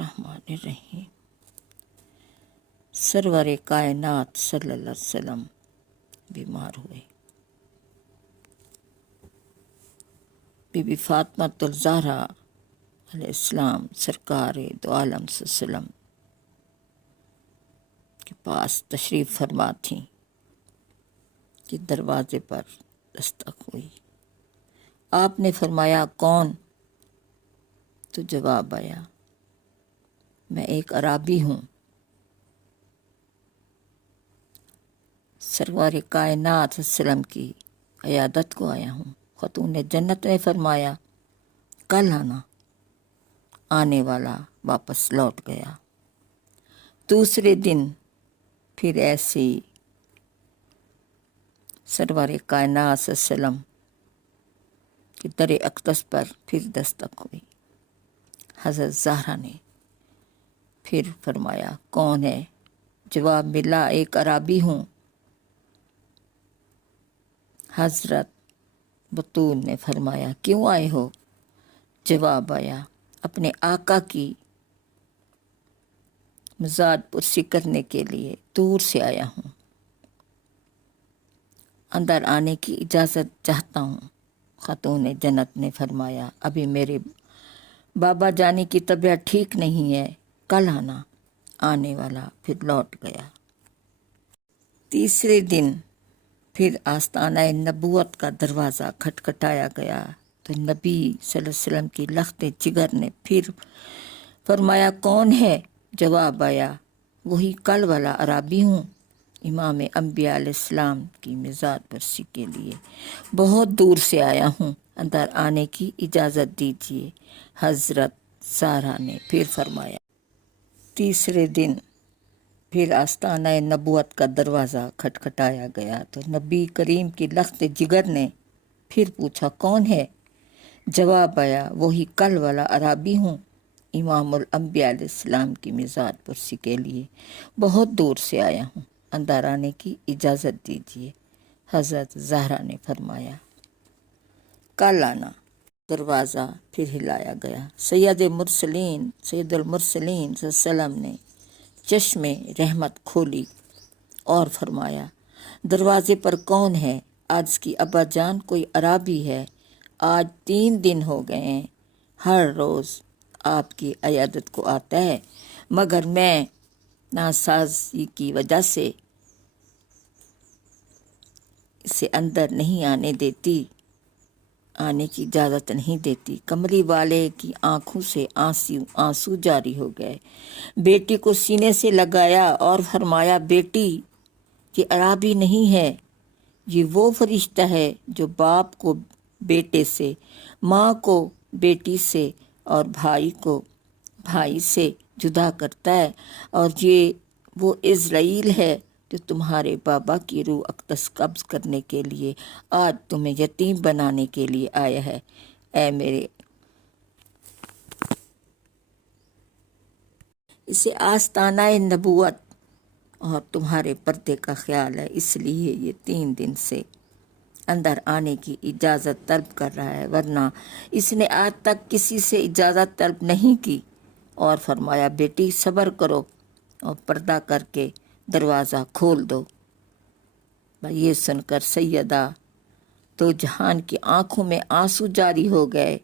बिस्मिल्लाहिर्रहमानिर्रहीम। सरवर कायनात सल्लल्लाहु अलैहि वसल्लम बीमार हुए। बीबी फातिमातुल ज़हरा अलैहिस्सलाम सरकार दो आलम सल्लम के पास तशरीफ़ फरमा थीं कि दरवाज़े पर दस्तक हुई। आपने फरमाया कौन? तो जवाब आया मैं एक अराबी हूँ, सरवर कायनात सल्लम की अयादत को आया हूँ। ख़तून जन्नत ने फरमाया कल आना। आने वाला वापस लौट गया। दूसरे दिन फिर ऐसे ही सरवर कायनात सल्लम की दर अक़दस पर फिर दस्तक हुई। हज़रत ज़हरा ने फिर फरमाया कौन है? जवाब मिला एक अराबी हूँ। हज़रत बतूल ने फरमाया क्यों आए हो? जवाब आया अपने आका की मज़ाद पुरसी करने के लिए दूर से आया हूँ। अंदर आने की इजाज़त चाहता हूँ। ख़ातून जन्नत ने फरमाया अभी मेरे बाबा जानी की तबीयत ठीक नहीं है, कल आना। आने वाला फिर लौट गया। तीसरे दिन फिर आस्ताना नबूवत का दरवाज़ा खटखटाया गया तो नबी सल्लल्लाहु अलैहि वसल्लम की लख्ते जिगर ने फिर फरमाया कौन है? जवाब आया वही कल वाला अराबी हूँ। इमाम अंबिया अलैहिस्सलाम की मिज़ाद परसी के लिए बहुत दूर से आया हूँ, अंदर आने की इजाज़त दीजिए। हज़रत ज़हरा ने फिर फरमाया। तीसरे दिन फिर आस्ताना नबूवत का दरवाज़ा खटखटाया गया तो नबी करीम की लख्त जिगर ने फिर पूछा कौन है? जवाब आया वही कल वाला अराबी हूँ। इमामुल अंबिया अलैहिस्सलाम की मिज़ाद पुरसी के लिए बहुत दूर से आया हूँ, अंदर आने की इजाज़त दीजिए। हज़रत ज़हरा ने फरमाया कल आना। दरवाज़ा फिर हिलाया गया। सैयदुल मुरसलीन सल्लम ने चश्मे रहमत खोली और फरमाया दरवाज़े पर कौन है? आज की अब्बा जान कोई अराबी है। आज 3 दिन हो गए हैं, हर रोज़ आपकी अयादत को आता है, मगर मैं नासाजी की वजह से इसे अंदर नहीं आने देती, आने की इजाज़त नहीं देती। कमली वाले की आंखों से आंसू जारी हो गए। बेटी को सीने से लगाया और फरमाया बेटी ये अराबी नहीं है, ये वो फरिश्ता है जो बाप को बेटे से, माँ को बेटी से और भाई को भाई से जुदा करता है, और ये वो इज़राइल है जो तुम्हारे बाबा की रूह अक़दस कब्ज़ करने के लिए आज तुम्हें यतीम बनाने के लिए आया है। ऐ मेरे इसे आस्ताना नबूवत और तुम्हारे पर्दे का ख्याल है, इसलिए ये 3 दिन से अंदर आने की इजाज़त तलब कर रहा है, वरना इसने आज तक किसी से इजाज़त तलब नहीं की। और फरमाया बेटी सब्र करो और पर्दा करके दरवाज़ा खोल दो। ये सुनकर सैयदा तो जहान की आंखों में आंसू जारी हो गए।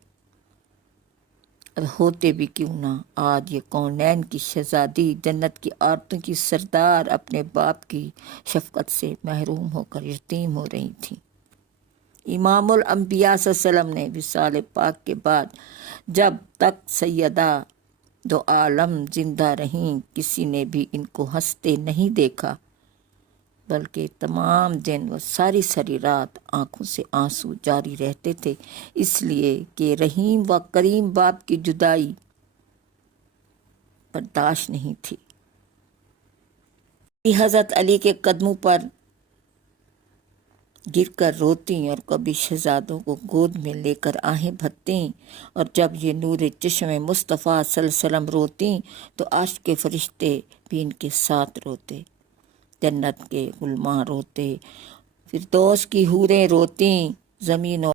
और होते भी क्यों ना, आज ये कौनैन की शहज़ादी, जन्नत की औरतों की सरदार अपने बाप की शफ़क़त से महरूम होकर यतीम हो रही थी। इमामुल अंबिया सल्लम ने विसाल पाक के बाद जब तक सैयदा दो आलम जिंदा रहीं, किसी ने भी इनको हंसते नहीं देखा, बल्कि तमाम दिन व सारी सारी रात आंखों से आंसू जारी रहते थे, इसलिए कि रहीम व करीम बाप की जुदाई बर्दाश्त नहीं थी। हज़रत अली के कदमों पर गिरकर रोती और कभी शहजादों को गोद में लेकर आहें भरती, और जब ये नूर चश्मे मुस्तफ़ा सल्लल्लाहु अलैहि वसल्लम रोती तो आश्क़ के फरिश्ते भी इनके साथ रोते। जन्नत के गुलमां रोते, फिरदौस की हूरें रोती, ज़मीन